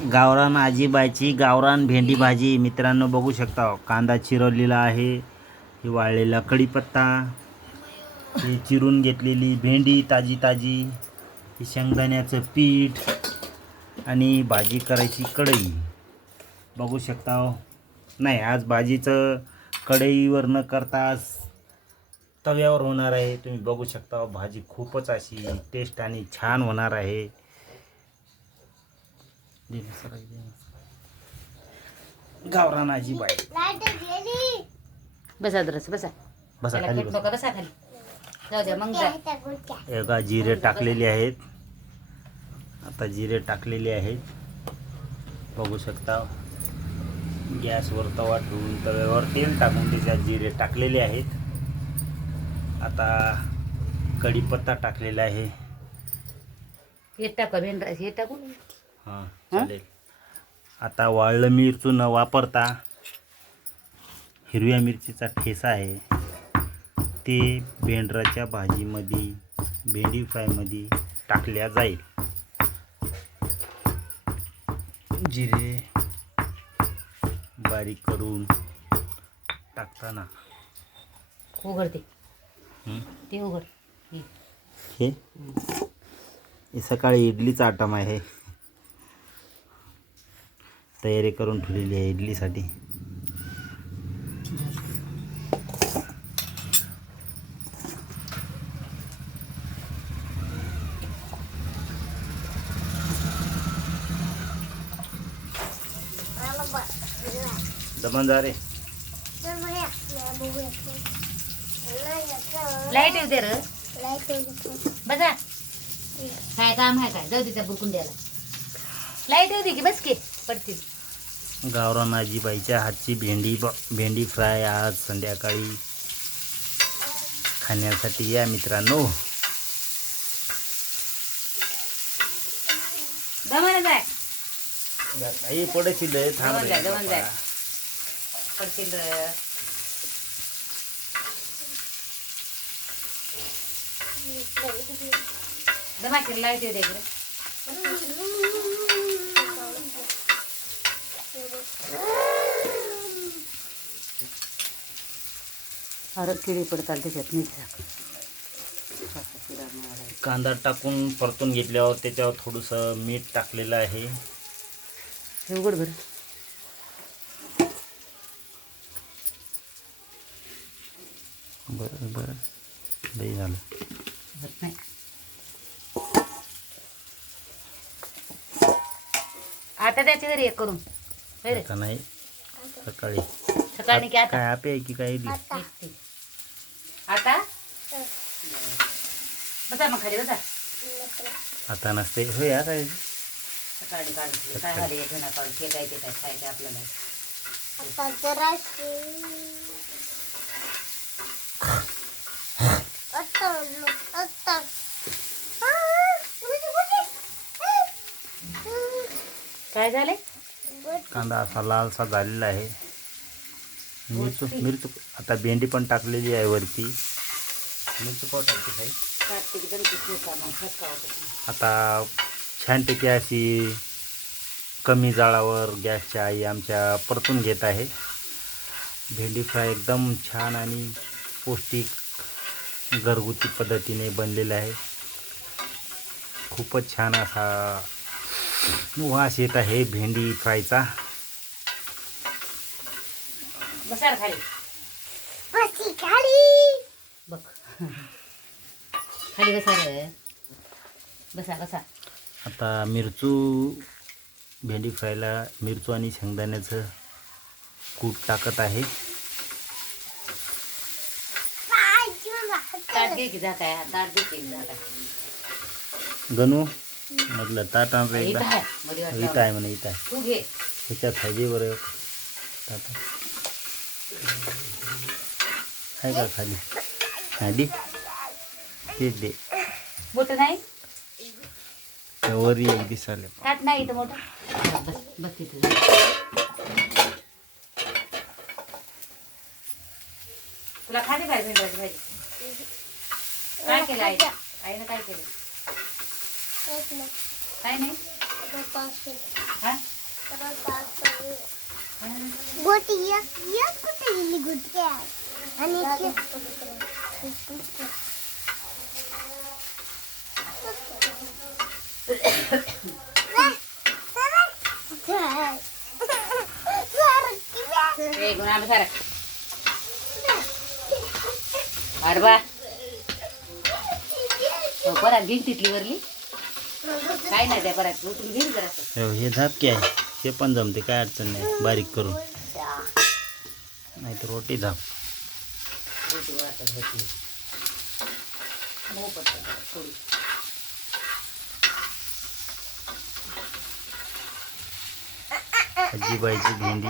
गावरान आजीबाईची गावरान भेंडी भाजी मित्रांनो बघू शकता. कांदा चिरवलेला आहे. हे वाळलेला कढीपत्ता. हे चिरून घेतलेली भेंडी ताजी ताजी हे शेंगदाण्याचं पीठ आणि भाजी करायची कढई. बघू शकता हो. नाही आज भाजीचं कढईवर न करता आज तव्यावर होणार आहे. तुम्ही बघू शकता हो, भाजी खूपच अशी टेस्ट आणि छान होणार आहे. गावरान आजीबाई. बसा दरस बसा. बसा खाली बसा. नका बसा खाली. जाऊ द्या मग जा. हे बघा जिरे टाकलेले आहेत. आता जिरे टाकलेले आहेत. बघू शकता. गॅसवर तवा ठेवून तव्यावर तेल टाकून त्याच्यात जिरे टाकलेले आहेत. आता कढीपत्ता टाकलेला आहे. हे टाका भेंडा हे टाकू. हां चालेल. आता वाळलं मिरचू न वापरता हिरव्या मिरचीचा ठेसा आहे. ते भेंडराच्या भाजीमध्ये भेंडी फ्रायमध्ये टाकल्या जाईल. जिरे बारीक करून टाकताना. उघडते. ते उघड. हे? सकाळी इडलीचा आटम आहे. तयारी करून ठेवलेली आहे इडलीसाठी. दमन जा रे. लाइट येऊ दे र. बसा. काय काम आहे काय? जाऊ दे त्या बुरकून द्यायला लाइट येऊ दे की बस की. पडतील. गावरान आजीबाईच्या हातची भेंडी भेंडी फ्राय आज संध्याकाळी खाण्यासाठी या मित्रांनो पडशील रे, थांब जवळ रे जा, जवळ जा. बापा. पडतील र दमा की लाइट येऊ दे इकडे अरे किडी पडतात त्याच्यात मारायचा. कांदा टाकून परतून घेतल्यावर त्याच्यावर थोडंसं मीठ टाकलेलं आहे. हे उघड बरं. बरं बरं. लई झालं. नाही. आता त्याची घरी एक करून. आता नाही सकाळी. सकाळी की आता। काय. आता? बसा मग खाली बसा। आता नसते होय आता सकाळी काढून काय झाले एक जणा काढून ते काय ते काय खायचं आपल्याला. काय झाले? कांदा असा लालसा झालेला आहे. मिरचू मिरचू आता भेंडी पण टाकलेली आहे वरती. मिरचू पाव टाकते होतं आता छानपैकी अशी कमी जाळावर गॅसच्या आई आमच्या परतून घेत आहे. भेंडी फ्राय एकदम छान आणि पौष्टिक घरगुती पद्धतीने बनलेला आहे. खूपच छान असा वास येत आहे भेंडी फ्रायचा. बसा रे खाली. बघ. खाली बसा रे. बसा बसा. आता मिरचू भेंडी फ्रायला मिरचू आणि शेंगदाण्याचं कूट टाकत आहे. गणू म्हटलं ताट आण रे इथं एकदा. आहे. म्हणे इथं आहे. ह्याच्यात आहे बरं. ताट. आहे का खाली. हा दे तेच दे. मोठं नाही? त्या वरी एक दिसाले ताट नाही इथं मोठं. बस बस तिथे तुला खाली पाहिजे भेंडीची भाजी. काय केलं आई? आईनं काय केलं? काय नाही? हा? गोटी एक एक कुठे गेली गुटक्या आणि. अरे बा हो, परत घेईन तिथली वरली. काय नाही त्या परत उठून घेईन जरा हो, हे झापके आहे. हे पण जमते काय अडचण नाही. बारीक करून. नाही तर रोटी झाप आजीबाईची भेंडी.